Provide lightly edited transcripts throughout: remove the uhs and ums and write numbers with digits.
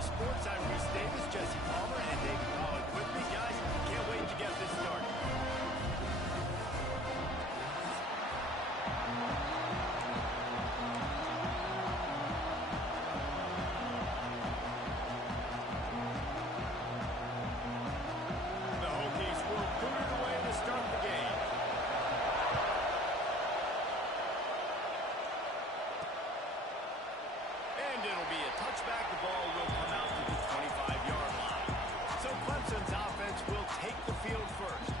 Sportside Reese Davis, Jesse Palmer, and David Collins with me, guys. Can't wait to get this started. The Hokies will put it away to start the game. And it'll be a touchback. The ball will come out to the 25-yard line. So Clemson's offense will take the field first.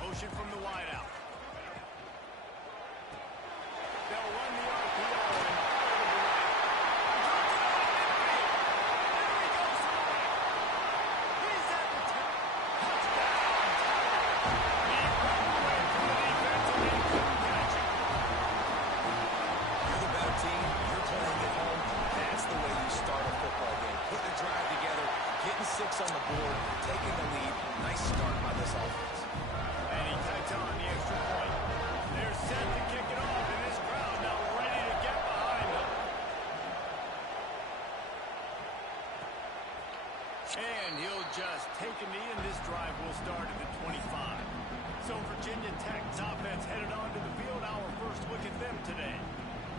Motion from the wideout. They'll run the RPO and fire to the right. There he goes to the right. He's at the 10. Touchdown, Tiger. He ran away from the defense and they couldn't catch him. You're the better team. You're playing at home. That's the way you start a football game. Putting a drive together, getting 6 on the board, taking the lead. Nice start by this offense. And he takes on the extra point. They're set to kick it off, and this crowd now ready to get behind them. And he'll just take a knee, and this drive will start at the 25. So Virginia Tech's offense headed onto the field. Our first look at them today.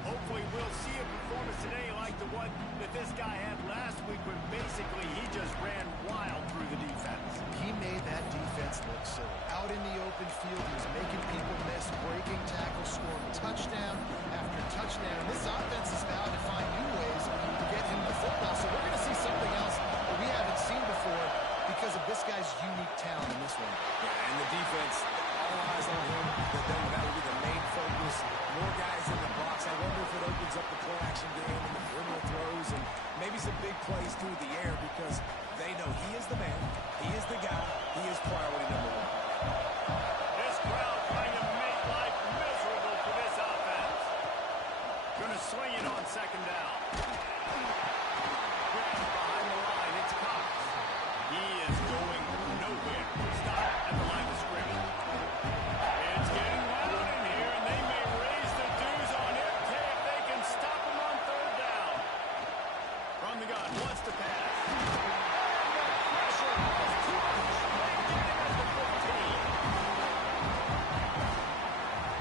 Hopefully we'll see a performance today like the one that this guy had last week when basically he just ran wild through the defense. He made that defense look silly. Out in the open field, he was making people miss, breaking tackles, scoring touchdown after touchdown. This offense has vowed to find new ways to get him the football. So we're going to see something else that we haven't seen before because of this guy's unique talent in this one. Yeah, and the defense, all eyes on him. That'll be the main focus. More guys in the box. I wonder if it opens up the play-action game and the perimeter throws and maybe some big plays through the air because they know he is the man, he is the guy, he is priority number 1. This crowd trying to make life miserable for this offense. Gonna swing it on second down. Grab behind the line. It's Cox. He is going nowhere. Stop at the line of scrimmage. It's getting loud in here, and they may raise the dues on MK if they can stop him on third down. From the gun, wants to pass. Pressure was too much. They get him at the 15.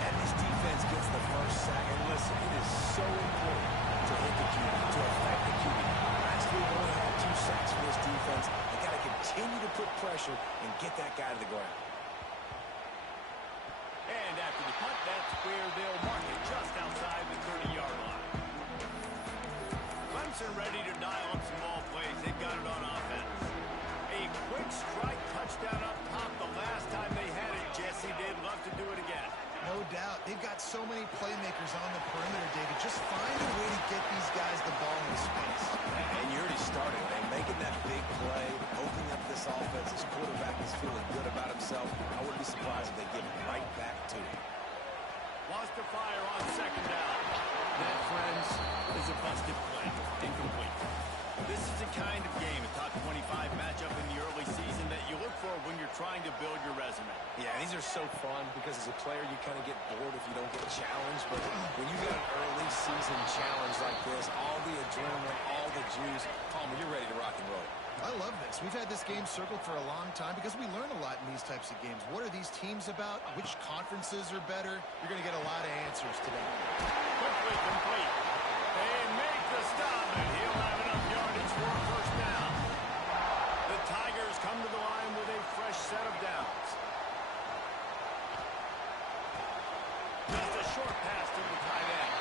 And this defense gets the first sack. And listen, it is so important to hit the QB, to affect the QB. Last week, we only had 2 sacks for this defense. They got to continue to put pressure and get that guy to the ground. And after the punt, that's where they'll mark it, just outside the 30-yard line. Clemson ready to dial up some ball plays. They've got it on offense. A quick strike touchdown up top the last time they had it. Jesse did love to do it again. No doubt. They've got so many playmakers on the perimeter, David. Just find a way to get these guys the ball in space. And you already started, man. Making that big play, opening up this offense. This quarterback is feeling good about himself. I wouldn't be surprised if they give it right back to him. Wants to fire on second down. That, friends, is a busted play. Incomplete. This is the kind of game, a top 25 matchup in the early season that you look for when you're trying to build your resume. Yeah, these are so fun because as a player you kind of get bored if you don't get challenged. But when you get an early season challenge like this, all the adrenaline, all the juice, Palmer, you're ready to rock and roll. I love this. We've had this game circled for a long time because we learn a lot in these types of games. What are these teams about? Which conferences are better? You're going to get a lot of answers today. Quickly complete. They make the stop, and he'll have enough yardage for a first down. The Tigers come to the line with a fresh set of downs. Just a short pass to the tight end.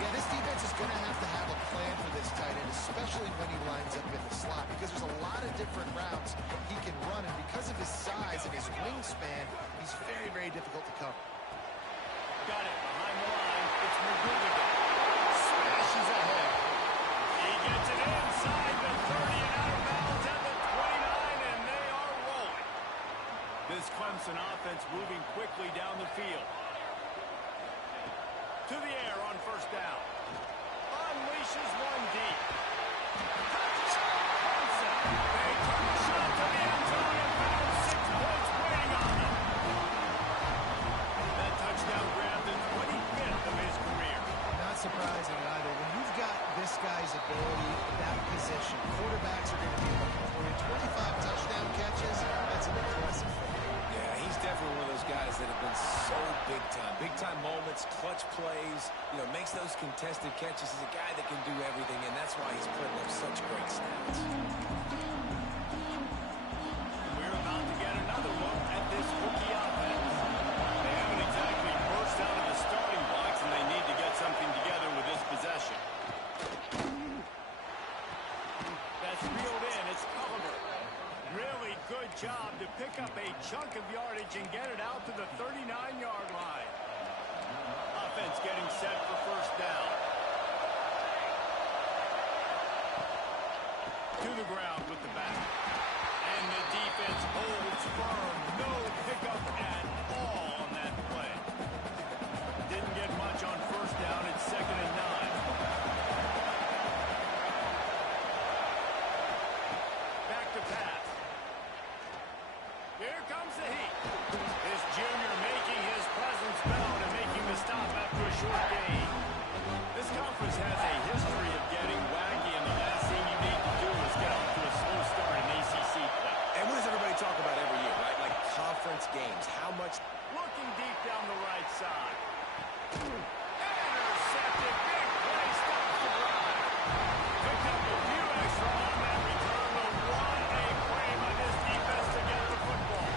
Yeah, this defense is going to have a plan for this tight end, especially when he lines up in the slot, because there's a lot of different routes he can run, and because of his size and his wingspan, he's very, very difficult to cover. Got it behind the line. It's McGooligan. Smashes ahead. He gets it inside the 30 and out of bounds at the 29, and they are rolling. This Clemson offense moving quickly down the field. To the air on first first down. Unleashes one deep. Touchdown, Clemson. They took a shot to the end zone and found 6 points waiting on them. That touchdown grabbed the 25th of his career. Not surprising either. When you've got this guy's ability, that position, quarterbacks are going to be looking for you. 25 touchdown catches, that's an impressive thing. Yeah, he's definitely one of those guys that have been so big time. Big time moments, clutch plays, makes those contested catches. He's a guy that can do everything, and that's why he's putting up such great stats. We're about to get another look at this rookie offense. They haven't exactly burst out of the starting blocks, and they need to get something together with this possession. That's reeled in. It's Culliver. Really good job to pick up a chunk of yardage and get it out to the 39-yard line. Offense getting set for first down. To the ground with the back. And the defense holds firm. No pickup at all on that play. Didn't get much on first down. It's 2nd and 9. Back to pass. Here comes the heat. This junior making his presence felt and making the stop after a short gain. This conference has a history of getting wacky, and the last thing you need to do is get off to a slow start in ACC play. And what does everybody talk about every year, right? Like conference games. How much? Looking deep down the right side. Intercepted. Big play. Stops the drive. Picked up a few extra on that return, but what a play by this defense to get the football.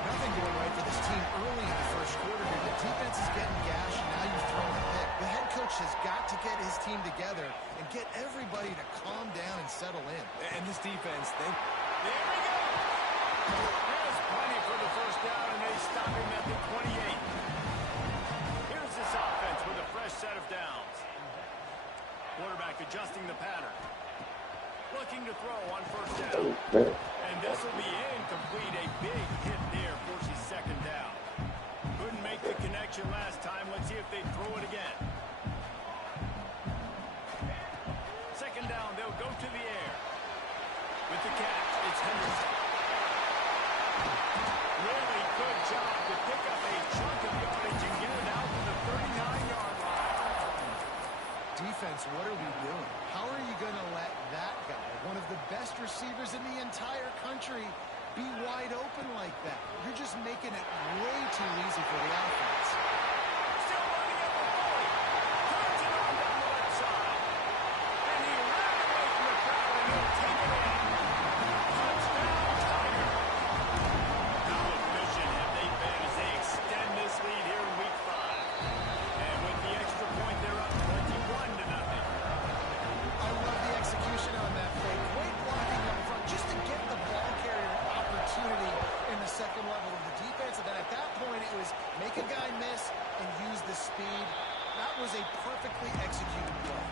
Nothing going right for this team early in the first quarter here. The defense is getting gashed, and now you've thrown a pick. The head coach has got to get his team together and get everybody to calm down and settle in. And this defense, There we go. There's plenty for the first down, and they stop him at the 28. Here's this offense with a fresh set of downs. Quarterback adjusting the pattern. Looking to throw on first down. And this will be incomplete. A big hit there forces 2nd down. Couldn't make the connection last time. Let's see if they throw it again. 2nd down, they'll go to the air. With the catch, it's Henderson. Really good job to pick up a chunk of yardage and get it out to the 39-yard line. Defense, what are we doing? How are you going to let that guy, one of the best receivers in the entire country, be wide open like that? You're just making it way too easy for the offense. Still running at the 40. Turns it on down the left side. And he ran away from the crowd, and he'll take it in. Touchdown, Tiger. How efficient have they been as they extend this lead here in Week 5? And with the extra point, they're up 21-0. I love the execution on that play. Great blocking up front just to get the ball carrier opportunity in the second level of the defense. And then at that point, it was make a guy miss and use the speed. That was a perfectly executed play.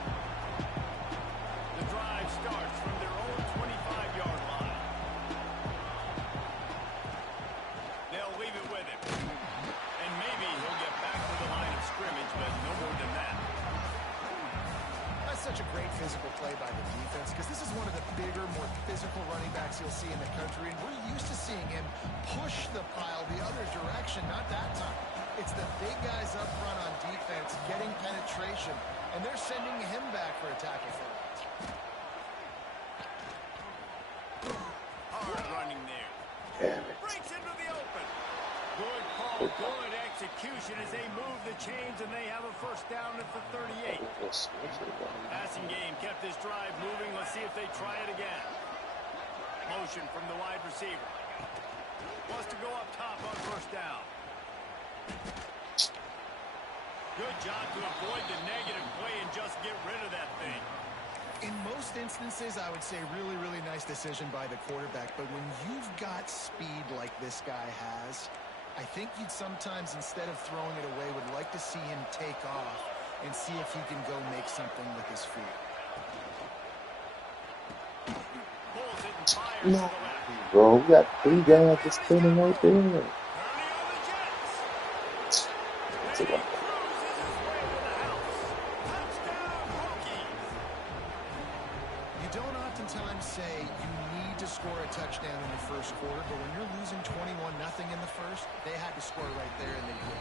The drive starts from their own 25-yard line. They'll leave it with him. And maybe he'll get back to the line of scrimmage, but no more than that. That's such a great physical play by the defense because this is one of the bigger, more physical running backs you'll see in the country, and we're used to seeing him push the pile the other direction, not that time. It's the big guys up front on defense getting penetration, and they're sending him back for a tackle for loss. Hard running there. Breaks into the open. Good call, good execution as they move the chains, and they have a first down at the 38. Passing game kept this drive moving. Let's see if they try it again. Motion from the wide receiver. Wants to go up top on first down. Good job to avoid the negative play and just get rid of that thing. In most instances, I would say really, really nice decision by the quarterback. But when you've got speed like this guy has, I think you'd sometimes, instead of throwing it away, would like to see him take off and see if he can go make something with his feet. Pulls it and fires to the left. Bro, we got 3 guys just standing right there. Turning on the Jets. And he cruises his way to the house. say you need to score a touchdown in the first quarter, but when you're losing 21-0 in the first, they had to score right there, and they did.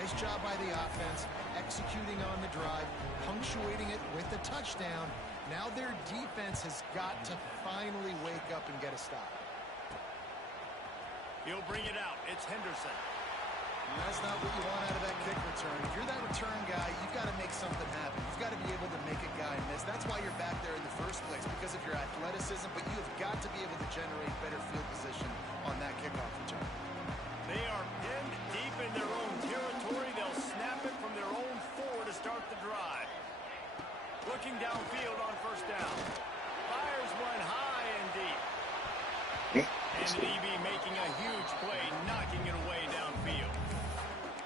Nice job by the offense, executing on the drive, punctuating it with a touchdown. Now their defense has got to finally wake up and get a stop. He'll bring it out. It's Henderson. And that's not what you want out of that kick return. If you're that return guy, you've got to make something happen. You've got to be able to make a guy miss. That's why you're back there in the first place, because of your athleticism, but you have got to be able to generate better field position on that kickoff return. They are pinned deep in their own territory. They'll snap it from their own 4 to start the drive. Looking downfield on first down. Fires one high and deep. And the DB making a huge play, knocking it away downfield.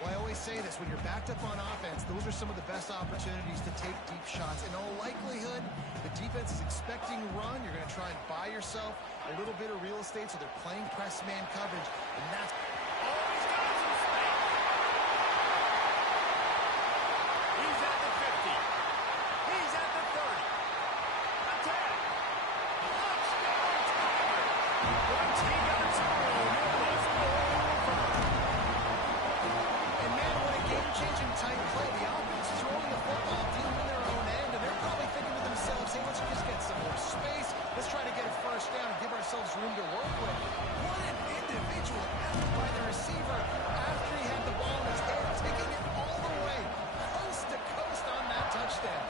Well, I always say this, when you're backed up on offense, those are some of the best opportunities to take deep shots. In all likelihood, the defense is expecting run. You're going to try and buy yourself a little bit of real estate, so they're playing press man coverage, and that's... Oh, he's got some space. He's at the 50. He's at the 30. A 10. Touchdown, Tiger. Once he got some room, it was over. And man, what a game-changing type play. The offense throwing the football deep in their own end, and they're probably thinking to themselves, hey, let's just get some more space. Let's try to get a first down and give ourselves room to work with. What an individual effort by the receiver after he had the ball in his hand, taking it all the way, coast to coast on that touchdown.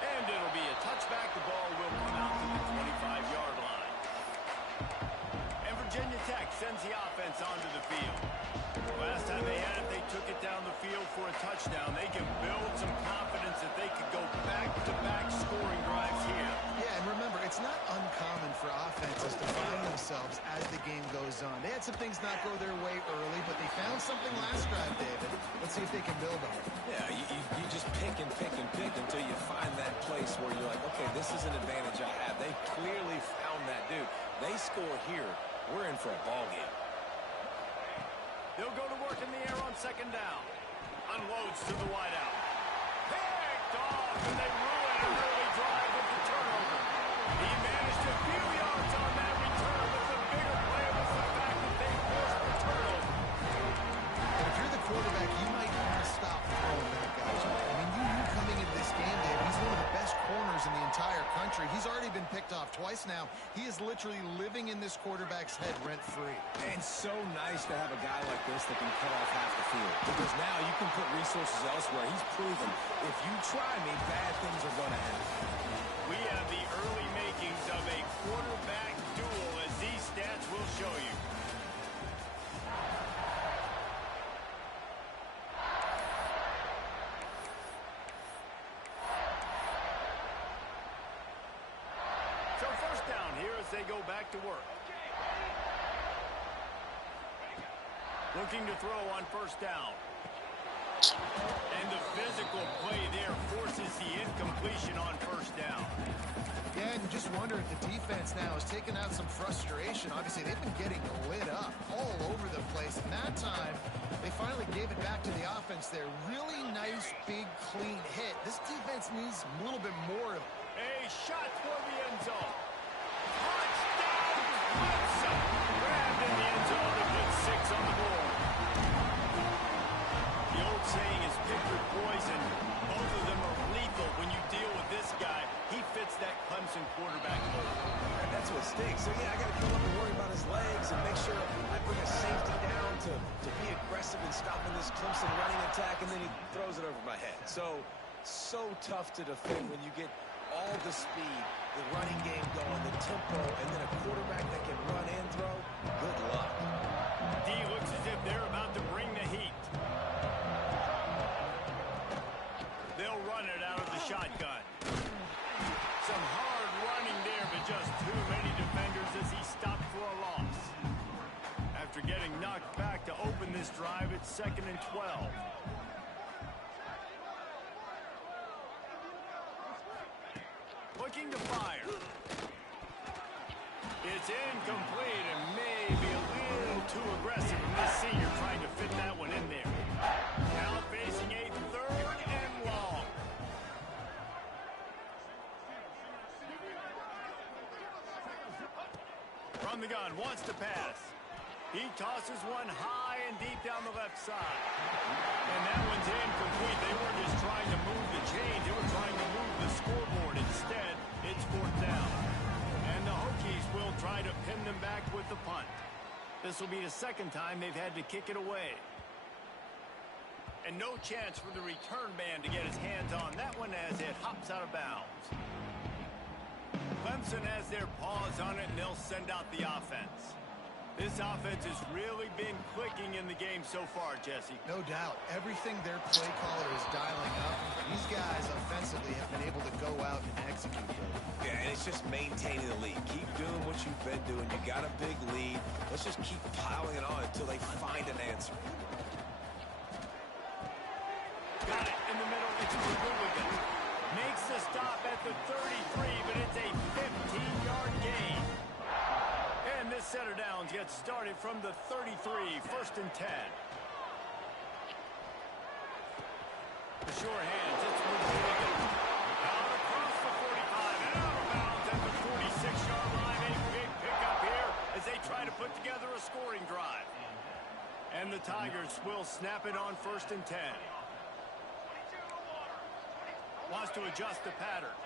And it'll be a touchback. The ball will come out to the 25-yard line. And Virginia Tech sends the offense onto the field. Last time they had it, they took it down the field for a touchdown. They can build some confidence that they could go back-to-back scoring drives here. Yeah, and remember, it's not uncommon for offenses to find themselves as the game goes on. They had some things not go their way early, but they found something last drive, David. Let's see if they can build on it. Yeah, you just pick and pick and pick until you find that place where you're like, okay, this is an advantage I have. They clearly found that dude. They score here, we're in for a ball game. They'll go to work in the air on second down. Unloads to the wideout. Picked off, and they ruin an early drive with the turnover. He managed a few yards on that return, but the bigger play was the fact that they forced the turnover. And if you're the quarterback, you might want to stop throwing that guy. I mean, you knew coming into this game, David, he's one of the best corners in the entire country. He's already been picked off twice now. He is literally living in this quarterback's head rent-free. And so nice to have a guy like this that can cut off half the field. Because now you can put resources elsewhere. He's proven if you try me, bad things are going to happen. We have the early makings of a quarterback duel, as these stats will show you. So first down here as they go back to work. Looking to throw on first down. And the physical play there forces the incompletion on first down. Yeah, and you just wonder if the defense now has taken out some frustration. Obviously, they've been getting lit up all over the place. And that time, they finally gave it back to the offense there. Really nice, big, clean hit. This defense needs a little bit more of... A shot toward the end zone. Touchdown, blitz. Grabbed in the end zone to put 6 on the board. The old saying is pick your poison. Both of them are lethal when you deal with this guy. He fits that Clemson quarterback mold. And that's what stinks. So, yeah, I got to come up and worry about his legs and make sure I bring a safety down to be aggressive in stopping this Clemson running attack, and then he throws it over my head. So tough to defend when you get all the speed, the running game going, the tempo, and then a quarterback that can run and throw. Good luck. D looks as if they're about to bring the heat. They'll run it out of the shotgun. Some hard running there, but just too many defenders as he stopped for a loss. After getting knocked back to open this drive, it's 2nd and 12. Looking to fire. It's incomplete and maybe a little too aggressive from this senior trying to fit that one in there. Now facing a 3rd and long. wants to pass. He tosses one high and deep down the left side. And that one's incomplete. They weren't just trying to move the chains. They were trying to move the scoreboard. Instead, it's fourth down. And the Hokies will try to pin them back with the punt. This will be the second time they've had to kick it away. And no chance for the return man to get his hands on that one as it hops out of bounds. Clemson has their paws on it, and they'll send out the offense. This offense has really been clicking in the game so far, Jesse. No doubt. Everything their play caller is dialing up, these guys offensively have been able to go out and execute them. Yeah, and it's just maintaining the lead. Keep doing what you've been doing. You got a big lead. Let's just keep piling it on until they find an answer. Got it in the middle. It's Republican. Makes the stop at the 33, but it's a 15-yard gain. And this set of downs gets started from the 33, first and 10. The sure hands, it's Republican. Out across the 45 and out of bounds at the 46-yard line. A big pickup here as they try to put together a scoring drive. And the Tigers will snap it on first and 10. Wants to adjust the pattern.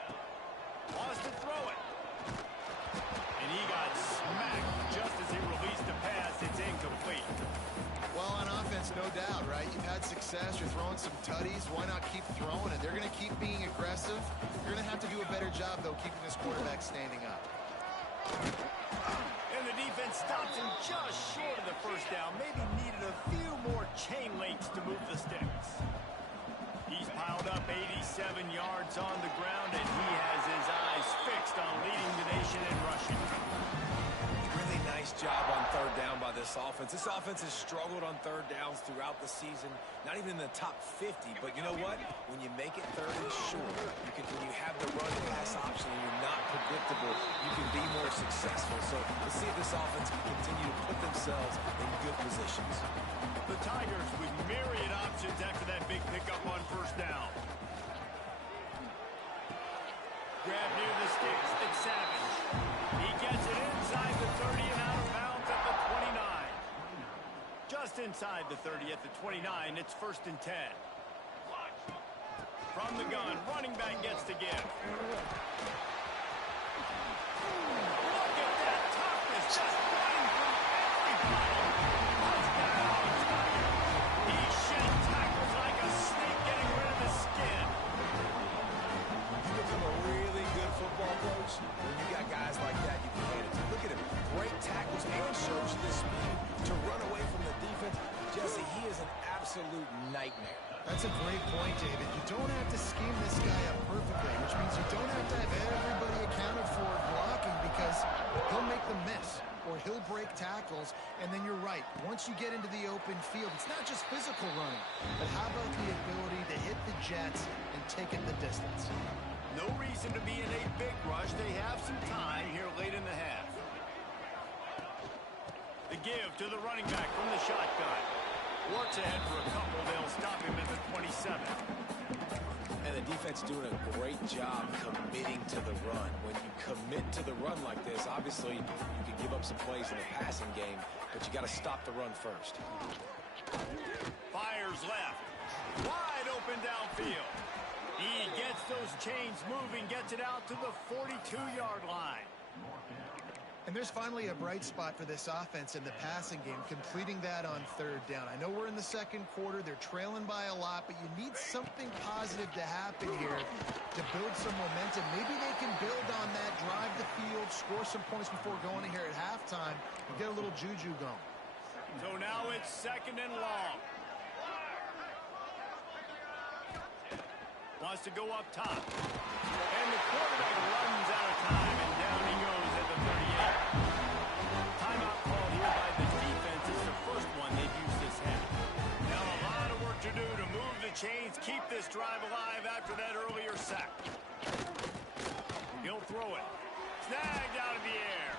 Wants to throw it. And he got smacked just as he released the pass. It's incomplete. Well, on offense, no doubt, right? You've had success. You're throwing some tutties. Why not keep throwing it? They're going to keep being aggressive. You're going to have to do a better job, though, keeping this quarterback standing up. And the defense stops him just short of the first down. Maybe needed a few more chain links to move the sticks. He's piled up 87 yards on the ground, and he has his eyes fixed on leading the nation in rushing. Really nice job on third down by this offense. This offense has struggled on third downs throughout the season. Not even in the top 50, but you know what? When you make it third and short, when you have the run-pass option and you're not predictable, you can be more successful. So let's see if this offense can continue to put themselves in good positions. The Tigers with myriad options after that big pickup on first down. Grab near the sticks, it's Savage. He gets it inside the 30 and out of bounds at the 29. Just inside the 30 at the 29, it's first and 10. From the gun, running back gets to give. Look at that toughness, just running through everybody. When you got guys like that, you can hand it to. Look at him. Great tackles and shows you the speed to run away from the defense. Jesse, he is an absolute nightmare. That's a great point, David. You don't have to scheme this guy up perfectly, which means you don't have to have everybody accounted for blocking because he'll make them miss or he'll break tackles. And then you're right. Once you get into the open field, it's not just physical running, but how about the ability to hit the jets and take it the distance? No reason to be in a big rush. They have some time here late in the half. The give to the running back from the shotgun. Works ahead for a couple. They'll stop him at the 27. And the defense doing a great job committing to the run. When you commit to the run like this, obviously you can give up some plays in the passing game, but you got to stop the run first. Fires left. Wide open downfield. He gets those chains moving, gets it out to the 42-yard line. And there's finally a bright spot for this offense in the passing game, completing that on third down. I know we're in the second quarter. They're trailing by a lot, but you need something positive to happen here to build some momentum. Maybe they can build on that, drive the field, score some points before going in here at halftime, and get a little juju going. So now it's second and long. Wants to go up top. And the quarterback runs out of time, and down he goes at the 38. Timeout called here by the defense. It's the first one they've used this half. Now a lot of work to do to move the chains, keep this drive alive after that earlier sack. He'll throw it. Snagged out of the air.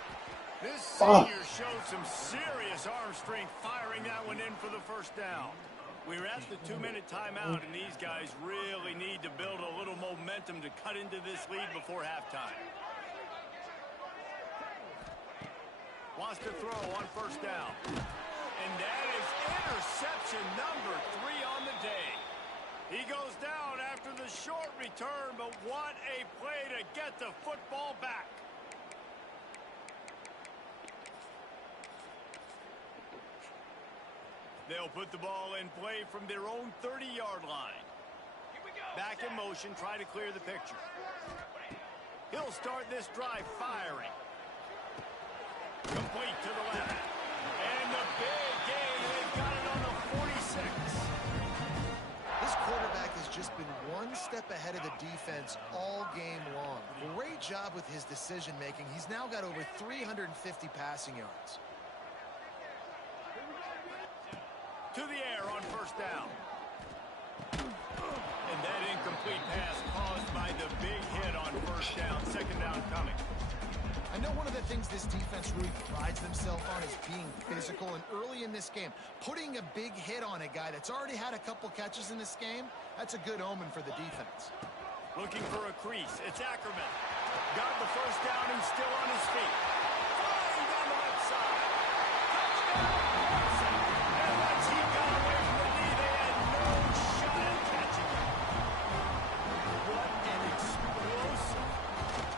This senior showed some serious arm strength firing that one in for the first down. We're at the 2-minute timeout, and these guys really need to build a little momentum to cut into this lead before halftime. Wants to throw on first down. And that is interception number 3 on the day. He goes down after the short return, but what a play to get the football back. They'll put the ball in play from their own 30-yard line. Back in motion, try to clear the picture. He'll start this drive firing. Complete to the left. And the big gain, they've got it on the 46. This quarterback has just been one step ahead of the defense all game long. Great job with his decision-making. He's now got over 350 passing yards. To the air on first down. And that incomplete pass caused by the big hit on first down. Second down coming. I know one of the things this defense really prides themselves on is being physical, and early in this game, putting a big hit on a guy that's already had a couple catches in this game, that's a good omen for the defense. Looking for a crease. It's Ackerman. Got the first down. He's still on his feet. Flying down the left side. Touchdown! And once he got away from the knee, they had no shot at catching him. What an explosive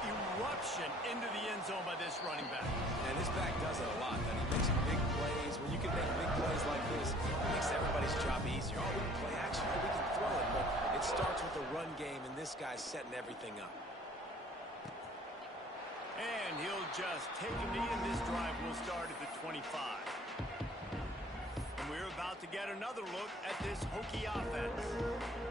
eruption into the end zone by this running back. And this back does it a lot. That he makes big plays. When you can make big plays like this, it makes everybody's job easier. Oh, we can play action. Oh, we can throw it. But it starts with the run game, and this guy's setting everything up. And he'll just take a knee, and this drive will start at the 25. And we're about to get another look at this Hokie offense.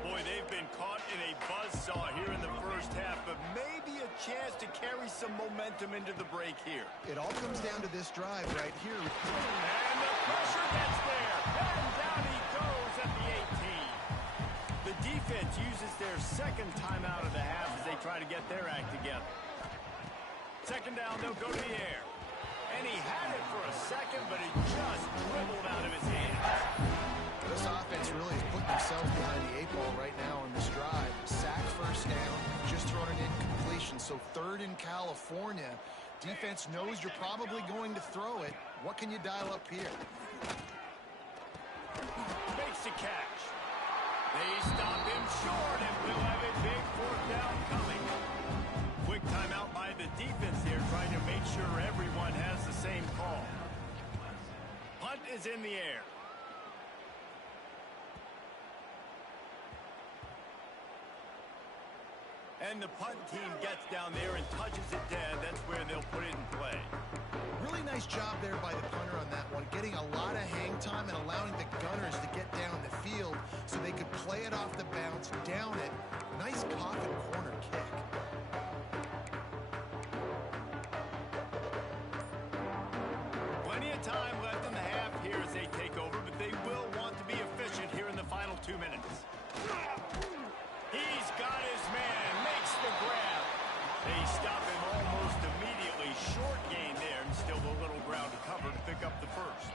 Boy, they've been caught in a buzzsaw here in the first half, but maybe a chance to carry some momentum into the break here. It all comes down to this drive right here. And the pressure gets there. And down he goes at the 18. The defense uses their second timeout of the half as they try to get their act together. Second down, they'll go to the air. And he had it for a second, but it just dribbled out of his hands. This offense really is putting themselves behind the 8 ball right now on this drive. Sack first down, just thrown an incompletion. So third in California. Defense knows you're probably going to throw it. What can you dial up here? Makes the catch. They stop him short, and we'll have a big fourth down coming. Quick timeout by the defense here, trying to make sure everyone has the same call. Punt is in the air. And the punt team gets down there and touches it dead. That's where they'll put it in play. Really nice job there by the punter on that one, getting a lot of hang time and allowing the gunners to get down the field so they could play it off the bounce, down it. Nice coffin corner kick. Plenty of time left in the half here as they take over, but they will want to be efficient here in the final 2 minutes. He's got his man, makes the grab. They stop him almost immediately. Short gain there, and still a little ground to cover to pick up the first.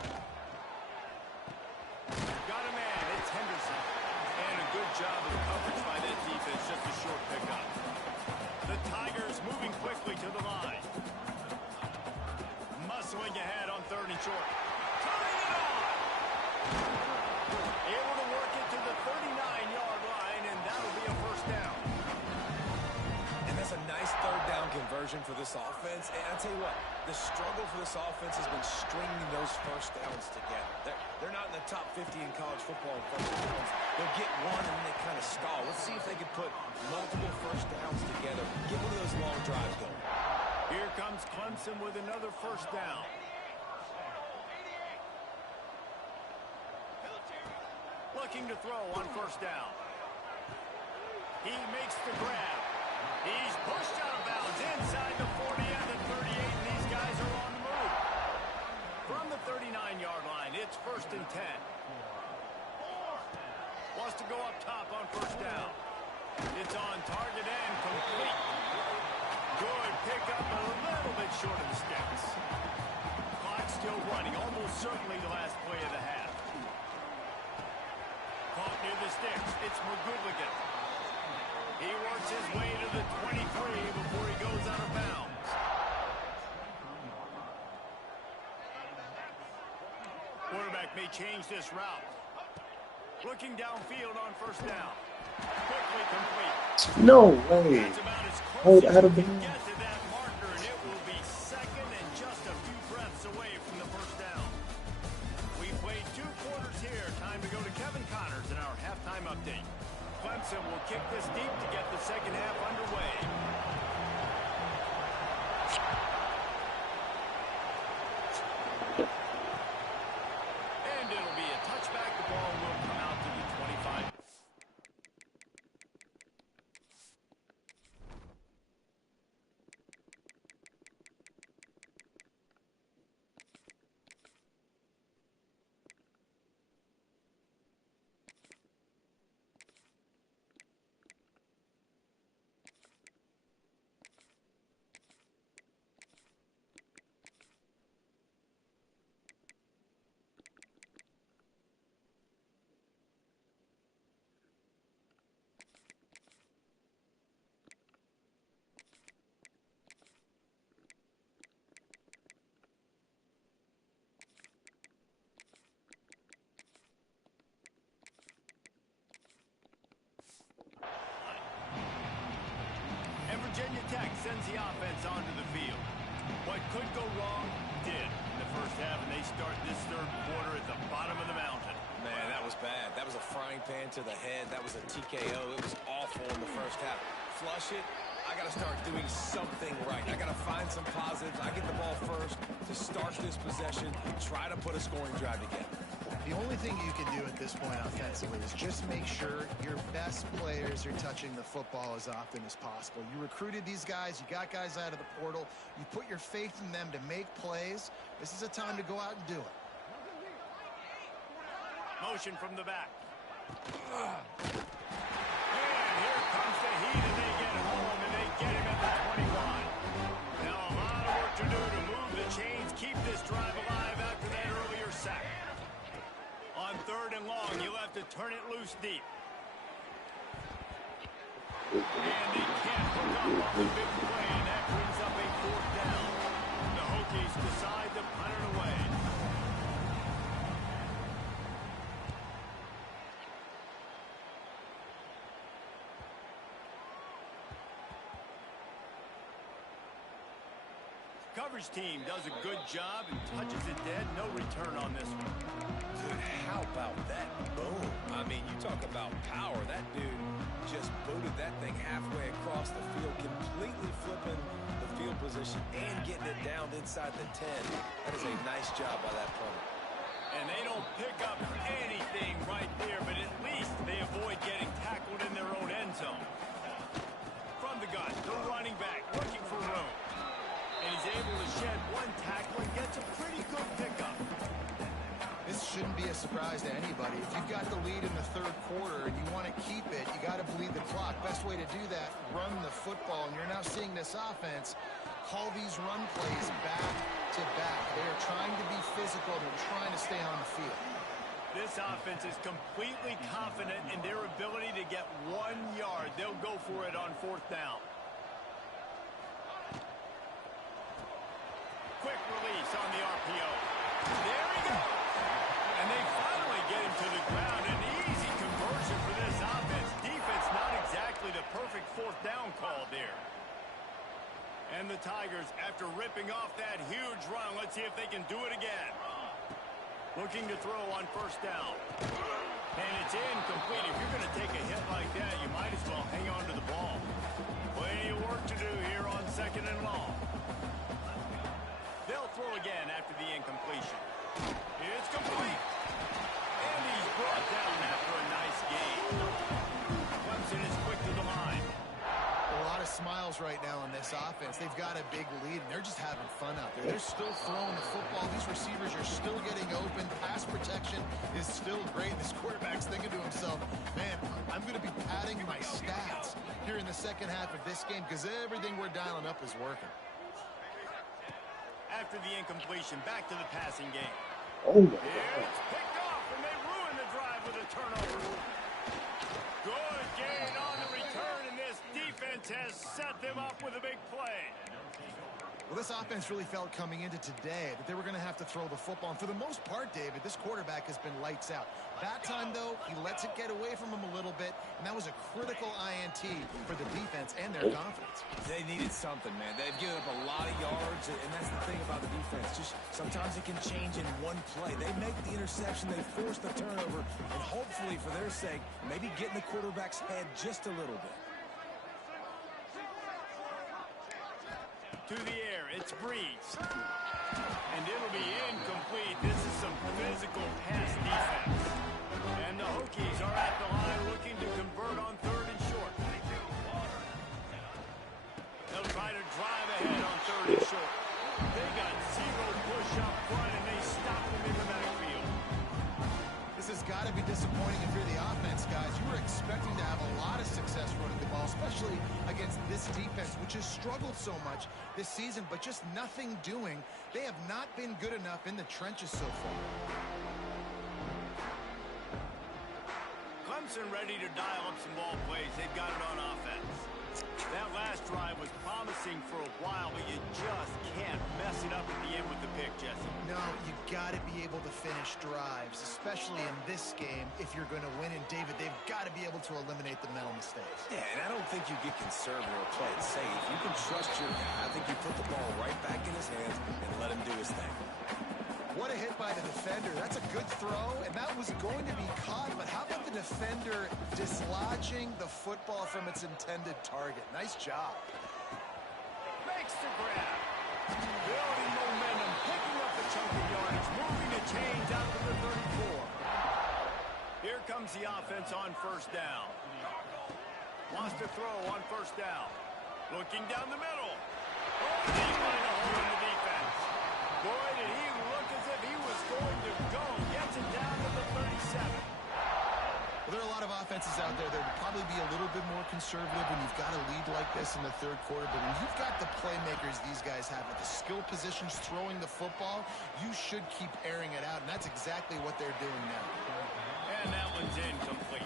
Got a man, it's Henderson. And a good job of coverage by that defense, just a short pickup. The Tigers moving quickly to the line. Muscling ahead on third and short. Coming it on! Able to work it to the 39-yard line, and that'll be a first down. And that's a nice third down conversion for this offense. And I'll tell you what, the struggle for this offense has been stringing those first downs together. They're not in the top 50 in college football in first downs. They'll get one and then they kind of stall. Let's see if they can put multiple first downs together. Get one of those long drives going. Here comes Clemson with another first down. Looking to throw on first down. He makes the grab. He's pushed out of bounds inside the 40 and the 38, and these guys are on the move. From the 39-yard line, it's first and 10. Wants to go up top on first down. It's on target and complete. Good pickup, a little bit short of the sticks. Clock still running, almost certainly the last play of the half. Caught near the sticks, it's McGoodligan. He works his way to the 23 before he goes out of bounds. may change this route. Looking downfield on first down. Quickly complete. No way. That's about as Hold close out as of you the can get to that marker, and it will be second and just a few breaths away from the first down. We played 2 quarters here. Time to go to Kevin Connors in our halftime update. Clemson will kick this deep to get the second half underway. And it'll be a touchback. The ball will come out to the 25. Virginia Tech sends the offense onto the field. What could go wrong did in the first half, and they start this third quarter at the bottom of the mountain. Man, that was bad. That was a frying pan to the head. That was a TKO. It was awful in the first half. Flush it. I got to start doing something right. I got to find some positives. I get the ball first to start this possession, try to put a scoring drive together. The only thing you can do at this point offensively is just make sure your best players are touching the football as often as possible. You recruited these guys. You got guys out of the portal. You put your faith in them to make plays. This is a time to go out and do it. Motion from the back. And here comes the heat, and they get home, and they get him at the 21. Now a lot of work to do to move the chains, keep this drive alive after that earlier sack. On 3rd and long, you'll have to turn it loose deep. And they can't hook up on the big play, and that brings up a 4th down. The Hokies decide to punt it away. Coverage team does a good job and touches it dead. No return on this one. Dude, how about that boom? I mean, you talk about power. That dude just booted that thing halfway across the field, completely flipping the field position and getting it down inside the 10. That is a nice job by that punter. And they don't pick up anything right there, but at least they avoid getting tackled in their own end zone. From the gun, the running back looking for room. And he's able to shed one tackle and gets a pretty good pickup. This shouldn't be a surprise to anybody. If you've got the lead in the 3rd quarter and you want to keep it, you got to bleed the clock. Best way to do that, run the football. And you're now seeing this offense call these run plays back to back. They are trying to be physical. They're trying to stay on the field. This offense is completely confident in their ability to get 1 yard. They'll go for it on 4th down. Quick release on the RPO. There he goes. And they finally get him to the ground. An easy conversion for this offense. Defense not exactly the perfect 4th down call there. And the Tigers, after ripping off that huge run, let's see if they can do it again. Looking to throw on 1st down. And it's incomplete. If you're going to take a hit like that, you might as well hang on to the ball. Plenty of work to do here on 2nd and long. They'll throw again after the incompletion. It's complete. And he's brought down after a nice gain. Clemson is quick to the line. A lot of smiles right now on this offense. They've got a big lead, and they're just having fun out there. They're still throwing the football. These receivers are still getting open. Pass protection is still great. This quarterback's thinking to himself, man, I'm going to be padding my stats here in the second half of this game because everything we're dialing up is working. After the incompletion, back to the passing game. Oh, my God. It's picked off, and they ruin the drive with a turnover. Good gain on the return, and this defense has set them up with a big play. Well, this offense really felt coming into today that they were going to have to throw the football. And for the most part, David, this quarterback has been lights out. That time, though, he lets it get away from him a little bit, and that was a critical INT for the defense and their confidence. They needed something, man. They've given up a lot of yards, and that's the thing about the defense. Just sometimes it can change in one play. They make the interception, they force the turnover, and hopefully, for their sake, maybe get in the quarterback's head just a little bit. To the air, it's Breeze. And it'll be incomplete. This is some physical pass defense. And the Hokies are at the line looking to convert on 3rd and short. They'll try to drive ahead on 3rd and short. They got 0 push up front, and they stop them in the backfield. This has got to be disappointing if you're the offense, guys. You were expecting to have a lot of success running the ball, especially against this defense, which has struggled so much this season, but just nothing doing. They have not been good enough in the trenches so far. Clemson ready to dial up some ball plays. They've got it on offense. That last drive was promising for a while, but you just can't mess it up at the end with the pick, Jesse. No, you got to be able to finish drives, especially in this game if you're going to win. And, David, they've got to be able to eliminate the mental mistakes. Yeah, and I don't think you get conservative or play it safe. You can trust your guy. I think you put the ball right back in his hands and let him do his thing. What a hit by the defender. That's a good throw, and that was going to be caught. But how about the defender dislodging the football from its intended target? Nice job. Makes the grab. Building momentum, picking up the chunk of yardage, moving the chains out to the 34. Here comes the offense on 1st down. Wants to throw on 1st down. Looking down the middle. Oh, he's running a hole in the defense. Boy, did he look as if he was going to go. Gets it down to the 37. Well, there are a lot of offenses out there that would probably be a little bit more conservative when you've got a lead like this in the 3rd quarter. But when you've got the playmakers these guys have at the skill positions throwing the football, you should keep airing it out. And that's exactly what they're doing now. And that one's incomplete.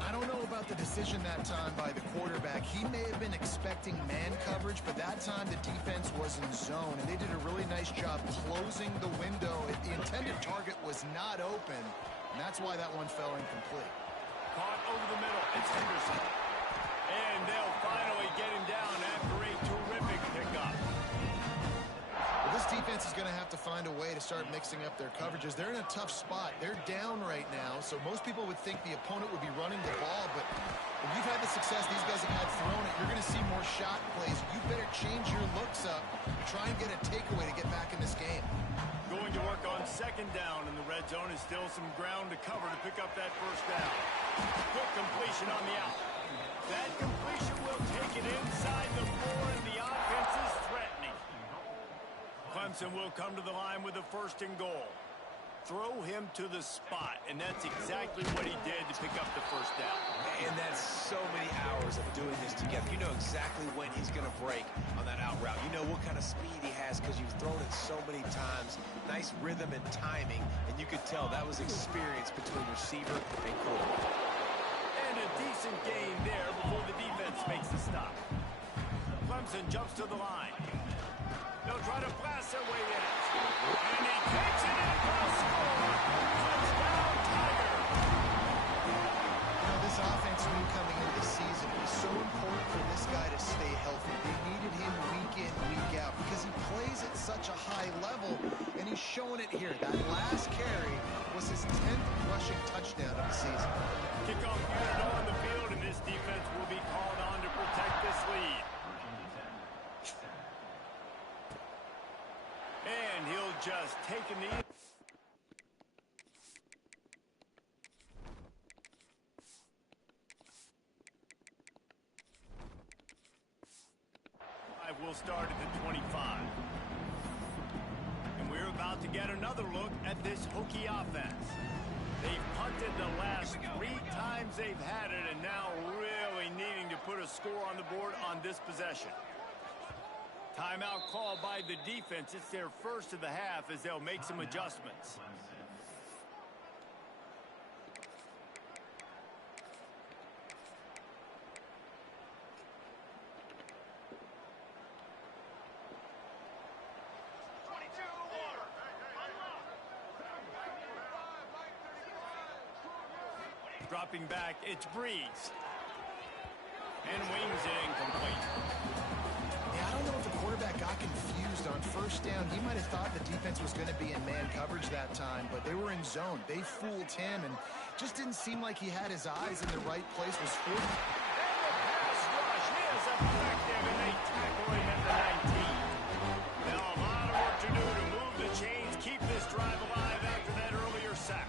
I don't know about the decision that time by the quarterback. He may have been expecting man coverage, but that time the defense was in zone, and they did a really nice job closing the window. The intended target was not open, and that's why that one fell incomplete. Caught over the middle. It's Henderson. And they'll finally get him down after a terrific pickup. Well, this defense is going to have to find a way to start mixing up their coverages. They're in a tough spot. They're down right now, so most people would think the opponent would be running the ball, but if you've had the success these guys have had throwing it, you're going to see more shot plays. You better change your looks up and try and get a takeaway to get back in this game. Going to work on 2nd down in the red zone is still some ground to cover to pick up that 1st down. Quick completion on the out. That completion will take it inside the 4, and the offense is threatening. Clemson will come to the line with a 1st and goal. Throw him to the spot, and that's exactly what he did to pick up the 1st down. And that's so many hours of doing this together. You know exactly when he's going to break on that out route. You know what kind of speed he has because you've thrown it so many times. Nice rhythm and timing, and you could tell that was experience between receiver and quarterback. And a decent gain there before the defense makes the stop. Clemson jumps to the line. They'll try to blast their way in. And he takes it in for a score. Touchdown, Tiger. You know, this offense knew coming into the season, it was so important for this guy to stay healthy. They needed him week in, week out, because he plays at such a high level, and he's showing it here. That last carry was his 10th rushing touchdown of the season. Kickoff unit on the field, and this defense will be called on to protect this lead. And he'll just take a knee. We'll start at the 25. And we're about to get another look at this Hokie offense. They've punted the last 3 times they've had it, and now really needing to put a score on the board on this possession. Timeout called by the defense. It's their 1st of the half as they'll make some adjustments. Dropping back, it's Breeze. And wings it incomplete. Yeah, I don't know if the quarterback got confused on first down. He might have thought the defense was going to be in man coverage that time, but they were in zone. They fooled him, and just didn't seem like he had his eyes in the right place. Was forced. And the pass rush is effective, and they tackle him at the 19. Now a lot of work to do to move the chains, keep this drive alive after that earlier sack.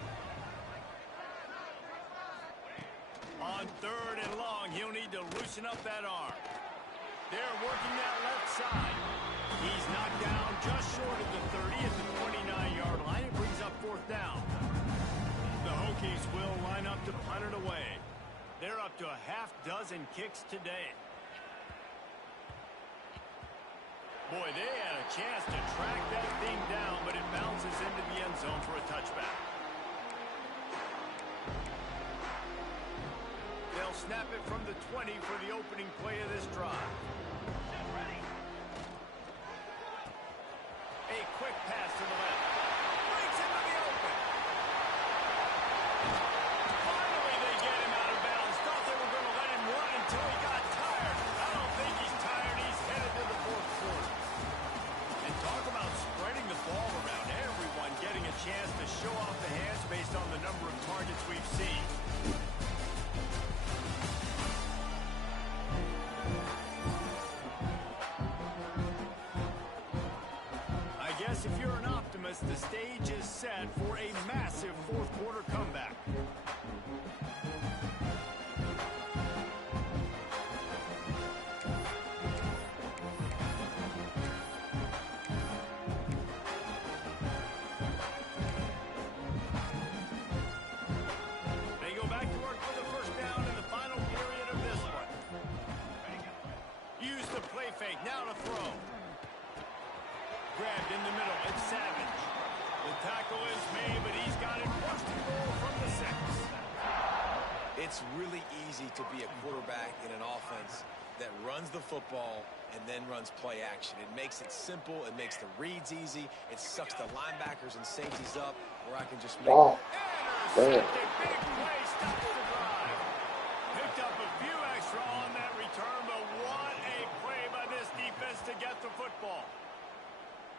On 3rd and long, he'll need to loosen up that arm. They're working that left side. He's knocked down just short of the 30 at the 29-yard line. It brings up 4th down. The Hokies will line up to punt it away. They're up to a half dozen kicks today. Boy, they had a chance to track that thing down, but it bounces into the end zone for a touchback. They'll snap it from the 20 for the opening play of this drive. A quick pass to the left. Breaks into the open. Finally, they get him out of bounds. Thought they were going to let him run until he got tired. I don't think he's tired. He's headed to the 4th quarter. And talk about spreading the ball around. Everyone getting a chance to show off the hands based on the number of targets we've seen. If you're an optimist, the stage is set for a massive 4th quarter comeback. They go back to work for the 1st down in the final period of this one. Use the play fake, now to throw. Grabbed in the middle, it's Savage. The tackle is made, but he's got it 1st and goal from the 6. It's really easy to be a quarterback in an offense that runs the football and then runs play action. It makes it simple. It makes the reads easy. It sucks the linebackers and safeties up where I can just make Intercepted, big play, stops the drive. Picked up a few extra on that return, but what a play by this defense to get the football.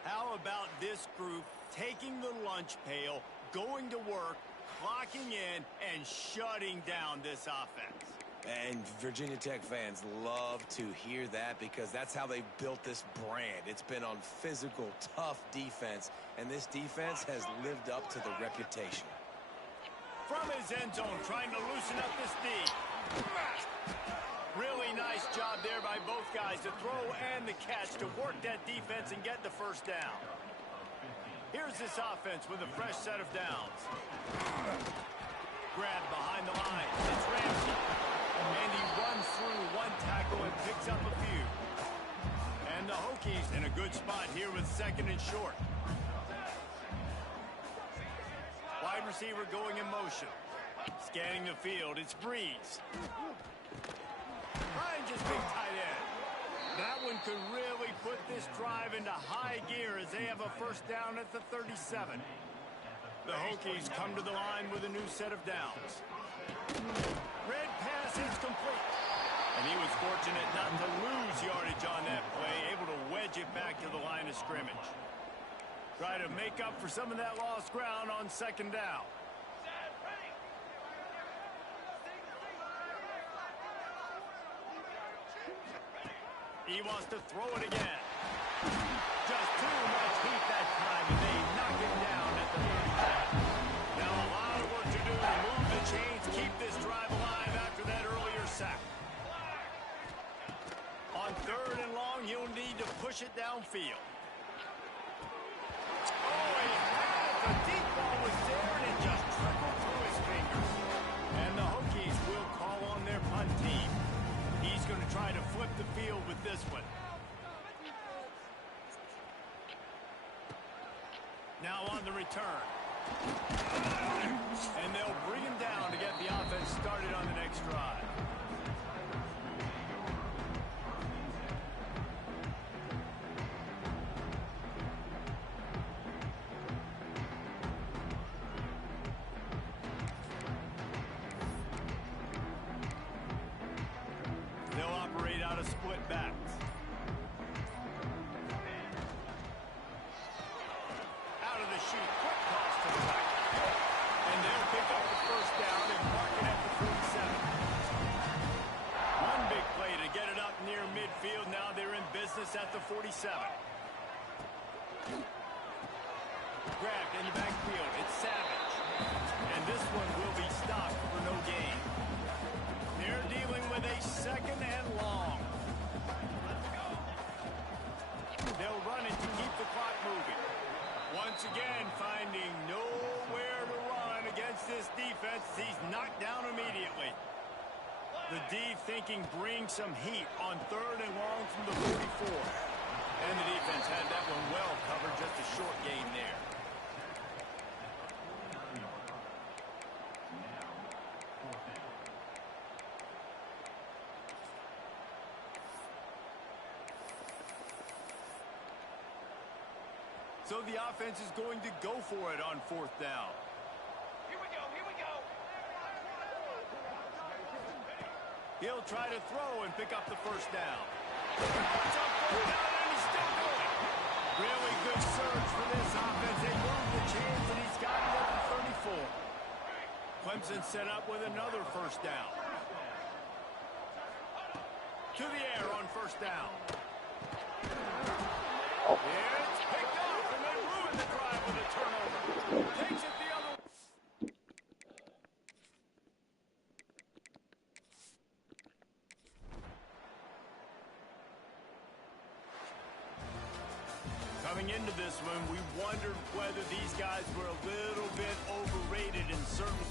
How about this group taking the lunch pail, going to work, clocking in, and shutting down this offense? And Virginia Tech fans love to hear that because that's how they built this brand. It's been on physical, tough defense, and this defense has lived up to the reputation. From his end zone, trying to loosen up this D. Really nice job there by both guys to throw and the catch to work that defense and get the 1st down. Here's this offense with a fresh set of downs. Grabbed behind the line. It's Ramsey. And he runs through one tackle and picks up a few. And the Hokies in a good spot here with 2nd and short. Wide receiver going in motion. Scanning the field. It's Breeze. Behind just big tight end. That one could really put this drive into high gear as they have a 1st down at the 37. The Hokies come to the line with a new set of downs. Red pass is complete. And he was fortunate not to lose yardage on that play, able to wedge it back to the line of scrimmage. Try to make up for some of that lost ground on 2nd down. He wants to throw it again. Just too much heat that time, and they knock him down at the 35. Now a lot of work to do to move the chains, keep this drive alive after that earlier sack. On 3rd and long, he'll need to push it downfield. Oh, he had it. The deep ball was there, and it just trickled through his fingers. And the Hokies will call on their punt team. He's going to try to flip the field with this one. Now on the return. And they'll bring him down to get the offense started on the next drive. 37. Grabbed in the backfield. It's Savage. And this one will be stopped for no gain. They're dealing with a second and long. They'll run it to keep the clock moving. Once again, finding nowhere to run against this defense. He's knocked down immediately. The D thinking bring some heat on third and long from the 44. And the defense had that one well covered, just a short gain there. So the offense is going to go for it on fourth down. Here we go, here we go. He'll try to throw and pick up the first down. It's on fourth down and he's still going. Really good surge for this offense. They move the chains and he's got it up to 34. Clemson set up with another first down. To the air on first down. It's picked off and they ruin the drive with a turnover. Takes it the other way. Coming into this one, we wondered whether these guys were a little bit overrated in certain